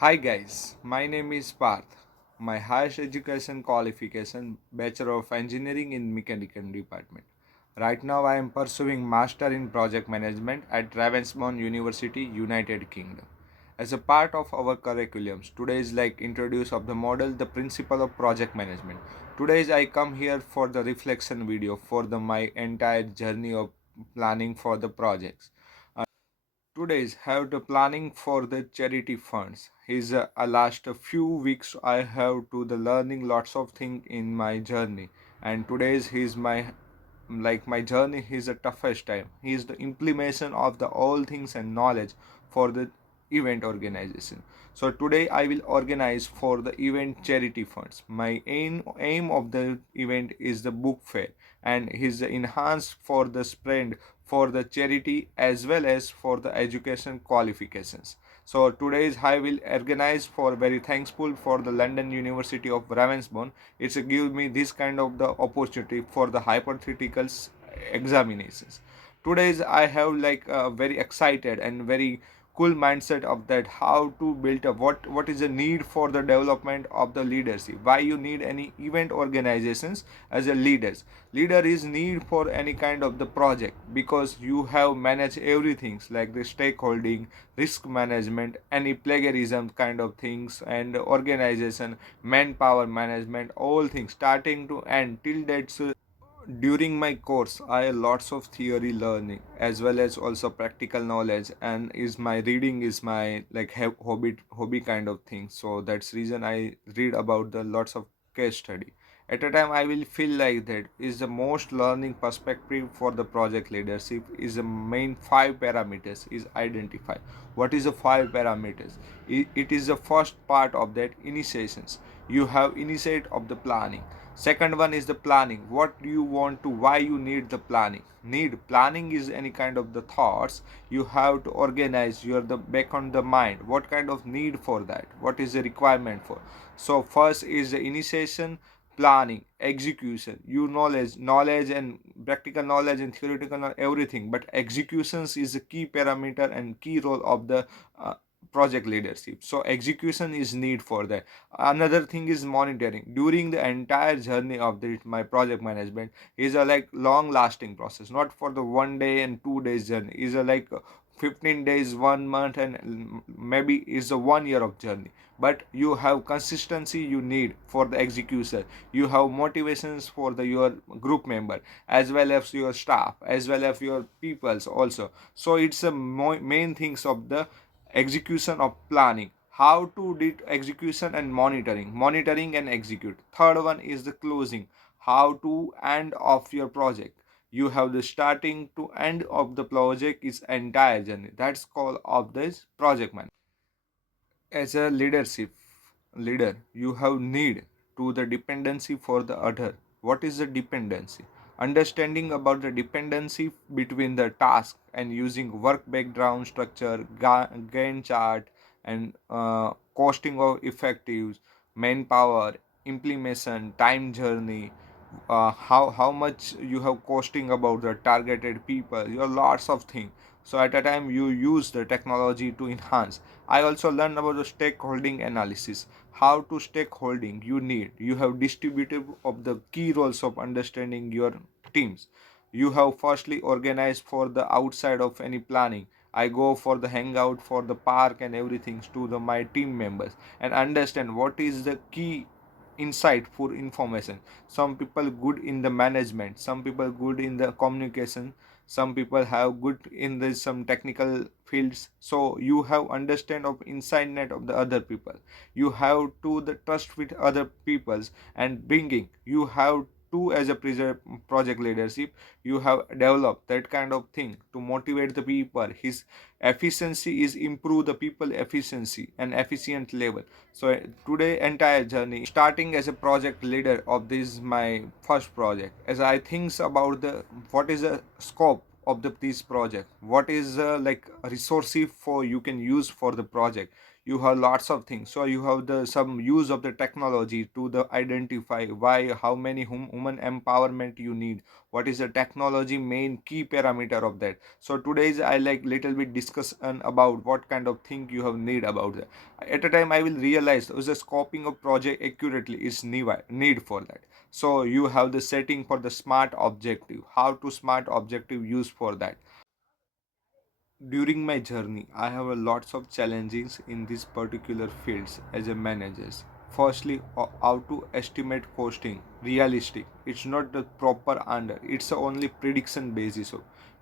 Hi guys, my name is Parth. My highest education qualification Bachelor of Engineering in Mechanical Department. Right now I am pursuing Master in Project Management at Ravensbourne University, United Kingdom. As a part of our curriculums, today is like introduce of the model, the principle of project management. Today I come here for the reflection video for my entire journey of planning for the projects. Today's have the planning for the charity funds. Is a last a few weeks I have to the learning lots of things in my journey, and today's is my my journey is the toughest time. Is the implementation of the all things and knowledge for the event organization. So today I will organize for the event charity funds. My aim of the event is the book fair and is enhanced for the spread for the charity as well as for the education qualifications. So today's I will organize for very thankful for the London University of Ravensbourne. It's give me this kind of the opportunity for the hypothetical examinations. Today's I have very excited and very cool mindset of that how to build a what is the need for the development of the leadership, why you need any event organizations as a leader is need for any kind of the project because you have managed everything like the stakeholding, risk management, any plagiarism kind of things, and organization, manpower management, all things starting to end till that's during my course I have lots of theory learning as well as also practical knowledge, and is my reading is my hobby kind of thing. So that's reason I read about the lots of case study. At a time I will feel like that is the most learning perspective for the project leadership is the main five parameters is identify. What is the five parameters? It is the first part of that initiations. You have initiate of the planning. Second one is the planning. What do you want to, why you need the planning? Need planning is any kind of the thoughts you have to organize your the back on the mind. What kind of need for that? What is the requirement for? So first is the initiation, planning, execution. You knowledge and practical knowledge and theoretical knowledge, everything. But executions is a key parameter and key role of the project leadership. So execution is need for that. Another thing is monitoring during the entire journey of my project management is a long lasting process, not for the 1 day and 2 days journey, is a 15 days, 1 month, and maybe is a 1 year of journey. But you have consistency you need for the execution. You have motivations for your group member as well as your staff as well as your peoples also. So it's a main things of the execution of planning, how to do execution and monitoring and execute. Third one is the closing, how to end of your project. You have the starting to end of the project is entire journey, that's called of this project man. As a leadership leader you have need to the dependency for the other. What is the dependency? Understanding about the dependency between the task and using work background structure, gain chart, and costing of effectives, manpower, implementation, time journey, how much you have costing about the targeted people, you have lots of things. So at a time you use the technology to enhance. I also learned about the stakeholding analysis, how to stakeholding you need. You have distributed of the key roles of understanding your teams. You have firstly organized for the outside of any planning. I go for the hangout for the park and everything to my team members and understand what is the key insight for information. Some people good in the management, some people good in the communication, some people have good in the some technical fields. So you have understand of inside net of the other people. You have to the trust with other peoples and bringing. You have to as a project leadership you have developed that kind of thing to motivate the people. His efficiency is improve the people efficiency and efficient level. So today entire journey starting as a project leader of this my first project, as I think about the what is the scope of this project, what is like resources for you can use for the project. You have lots of things, so you have the some use of the technology to the identify why, how many human empowerment you need, what is the technology main key parameter of that. So today's I like little bit discussion about what kind of thing you have need about that. At a time I will realize the scoping of project accurately is need for that. So you have the setting for the smart objective, how to smart objective use for that. During my journey, I have a lots of challenges in these particular fields as a manager. Firstly, how to estimate costing realistic. It's not the proper under. It's only prediction basis.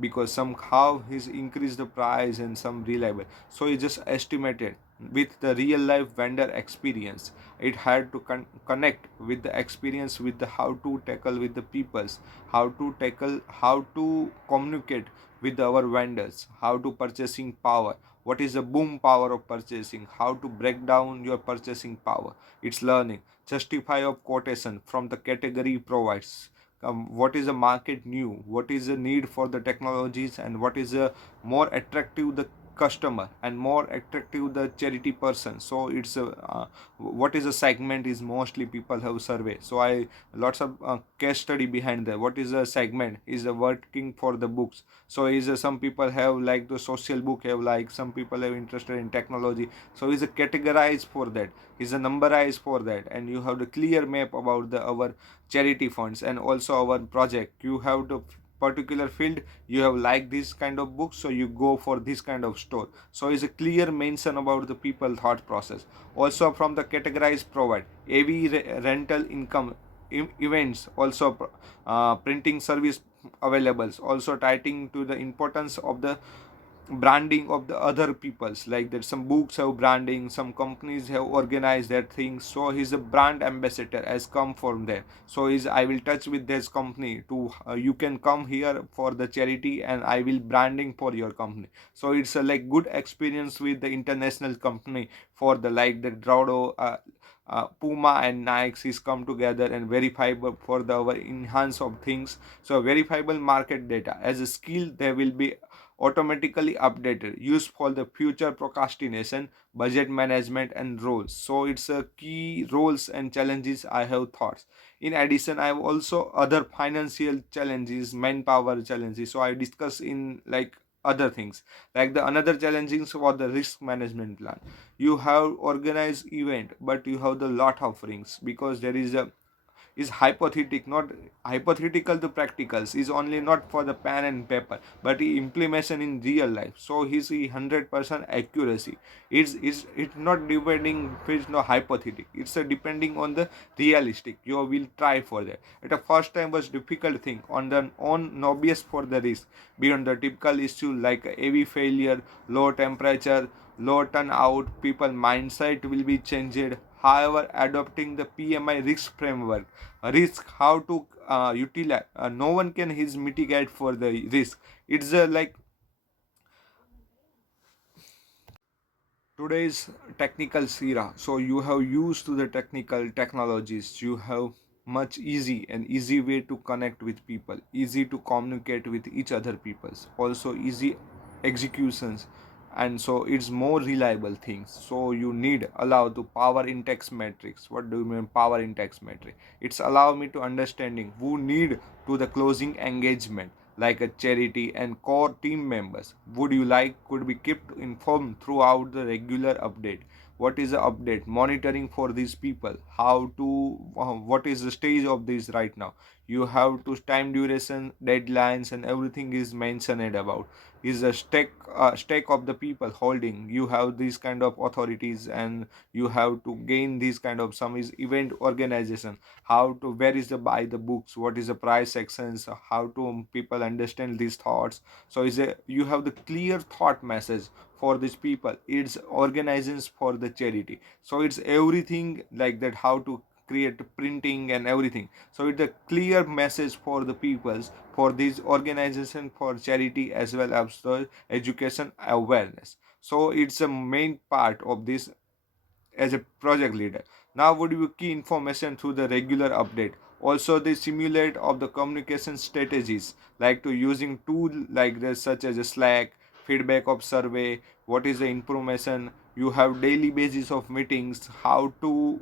Because somehow he's increased the price and some reliable. So he just estimated with the real life vendor experience. It had to connect with the experience with the how to tackle with the peoples, how to tackle, how to communicate with our vendors, how to purchasing power, what is the boom power of purchasing, how to break down your purchasing power. It's learning justify of quotation from the category provides, what is the market new, what is the need for the technologies, and what is the more attractive the customer and more attractive the charity person. So it's a what is a segment is mostly people have survey. So I lots of case study behind that, what is a segment is the working for the books. So is some people have like the social book, have like some people have interested in technology. So is a categorized for that, is a numberized for that, and you have the clear map about the our charity funds and also our project. You have the particular field, you have like this kind of books, so you go for this kind of store. So is a clear mention about the people thought process. Also from the categorized provide av rental income, events, also printing service availables, also tightening to the importance of the branding of the other peoples, like that some books have branding, some companies have organized their things. So he's a brand ambassador has come from there. So is I will touch with this company to you can come here for the charity and I will branding for your company. So it's a like good experience with the international company for the like the Draudo, Puma and Nikes is come together and verifiable for the our enhance of things. So verifiable market data as a skill they will be automatically updated, used for the future procrastination, budget management, and roles. So it's a key roles and challenges I have thoughts. In addition, I have also other financial challenges, manpower challenges. So I discuss in like other things, like the another challenges for the risk management plan. You have organized event, but you have the lot of rings because there is hypothetical, not hypothetical to practicals, is only not for the pen and paper but implementation in real life. So his 100% accuracy, it's not depending, it's no hypothetical, it's a depending on the realistic. You will try for that. At the first time was difficult thing on the on obvious for the risk beyond the typical issue like heavy failure, low temperature, low turnout, people mindset will be changed. However, adopting the PMI risk framework, risk how to utilize, no one can his mitigate for the risk. It's like today's technical era, so you have used to the technical technologies, you have much easy and easy way to connect with people, easy to communicate with each other peoples, also easy executions, and so it's more reliable things. So you need allow to power index matrix. What do you mean power index matrix? It's allow me to understanding who need to the closing engagement, like a charity and core team members would you like could be kept informed throughout the regular update. What is the update monitoring for these people, how to what is the stage of this right now. You have to time duration deadlines and everything is mentioned about. Is a stake of the people holding, you have these kind of authorities and you have to gain these kind of some is event organization, how to where is the buy the books, what is the price sections, how to people understand these thoughts. So is a you have the clear thought message for these people, it's organizations for the charity. So it's everything like that, how to create printing and everything. So it's a clear message for the peoples for this organization for charity as well as the education awareness. So it's a main part of this as a project leader. Now would you key information through the regular update, Also the simulate of the communication strategies, like to using tool like this such as a Slack, feedback of survey, what is the information you have daily basis of meetings, how to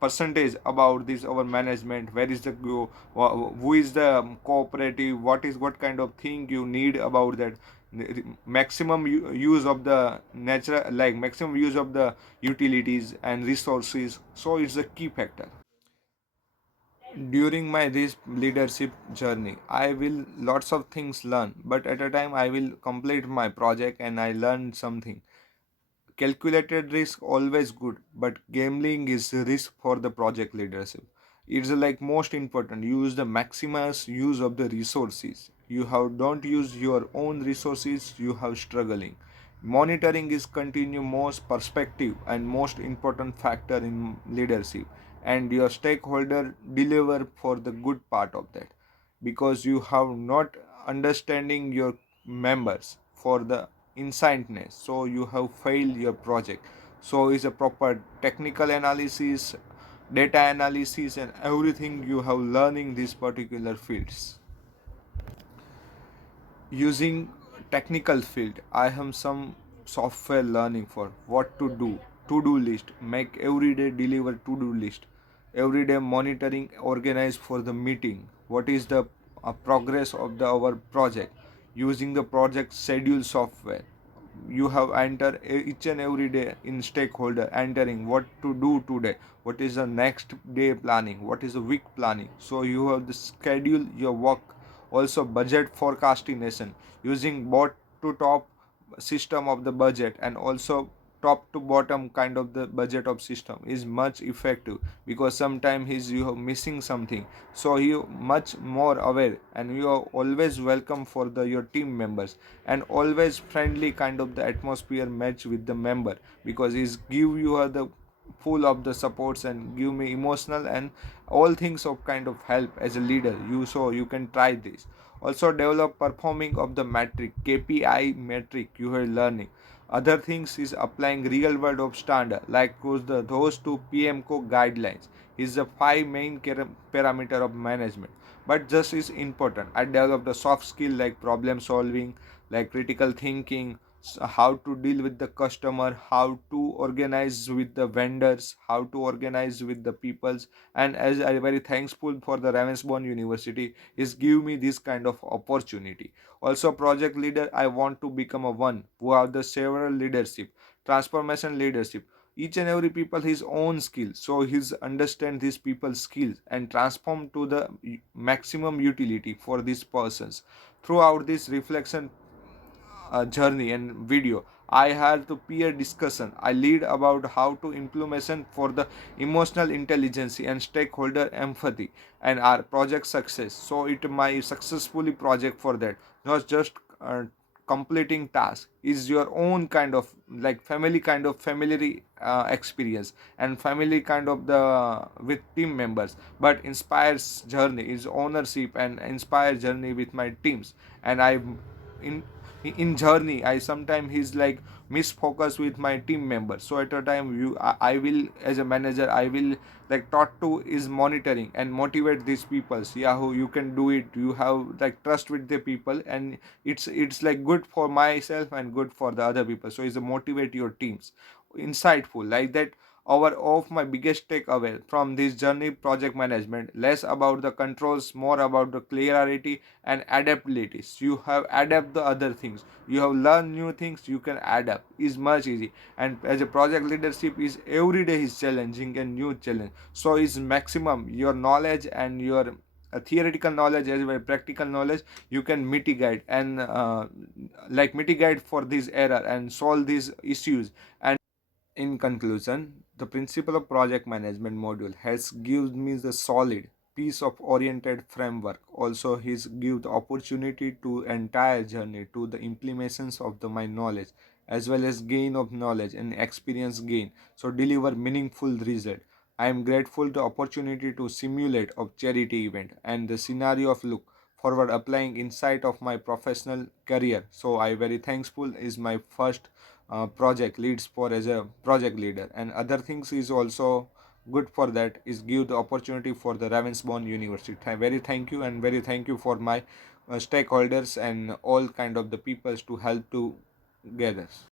percentage about this our management, where is the go, who is the cooperative, what kind of thing you need about that, maximum use of the natural, like maximum use of the utilities and resources. So it's a key factor. During my this leadership journey, I will lots of things learn, but at a time I will complete my project and I learn something. Calculated risk always good, but gambling is risk for the project leadership. It's like most important, use the maximum use of the resources. You have don't use your own resources, you have struggling. Monitoring is continue most perspective and most important factor in leadership, and your stakeholder deliver for the good part of that, because you have not understanding your members for the insightness, so you have failed your project. So is a proper technical analysis, data analysis, and everything you have learning these particular fields. Using technical field, I have some software learning for what to do, to do list, make every day deliver to do list, every day monitoring, organize for the meeting, what is the progress of the our project, using the project schedule software. You have enter each and every day in stakeholder entering what to do today, what is the next day planning, what is the week planning, so you have the schedule your work. Also budget forecastination, using bot to top system of the budget, and also top to bottom kind of the budget of system is much effective, because sometimes is you are missing something, so you much more aware, and you are always welcome for the your team members, and always friendly kind of the atmosphere match with the member, because is give you the full of the supports and give me emotional and all things of kind of help as a leader you, so you can try this. Also develop performing of the metric KPI metric you are learning. Other things is applying real world of standard, like those two PMCO guidelines is the five main parameter of management. But just is important, I develop the soft skill like problem solving, like critical thinking, how to deal with the customer, how to organize with the vendors, how to organize with the peoples. And as I very thankful for the Ravensbourne University is give me this kind of opportunity. Also project leader, I want to become a one who have the several leadership, transformation leadership, each and every people his own skill, so he's understand these people's skills and transform to the maximum utility for these persons. Throughout this reflection journey and video, I had the peer discussion I lead about how to implementation for the emotional intelligence and stakeholder empathy and our project success. So it my successfully project for that, not just completing task is your own kind of like family kind of family experience and family kind of the with team members, but inspires journey is ownership and inspire journey with my teams. And I in in journey I sometimes he's like misfocus with my team members, so at a time I will as a manager I will like taught to is monitoring and motivate these people. Yeah, who you can do it, you have like trust with the people, and it's like good for myself and good for the other people, so it's a motivate your teams. Insightful like that. Our of my biggest takeaway from this journey project management, less about the controls, more about the clarity and adaptabilities. You have adapt the other things, you have learned new things, you can adapt is much easy. And as a project leadership is every day is challenging and new challenge, so is maximum your knowledge and your theoretical knowledge as well practical knowledge you can mitigate and like mitigate for this error and solve these issues. And in conclusion, the principle of project management module has given me the solid piece of oriented framework. Also, he's give the opportunity to entire journey to the implementations of the my knowledge as well as gain of knowledge and experience gain. So deliver meaningful result. I am grateful the opportunity to simulate of charity event and the scenario of look forward applying insight of my professional career. So I very thankful is my first project leads for as a project leader, and other things is also good for that is give the opportunity for the Ravensbourne University. Very thank you, and very thank you for my stakeholders and all kind of the peoples to help together.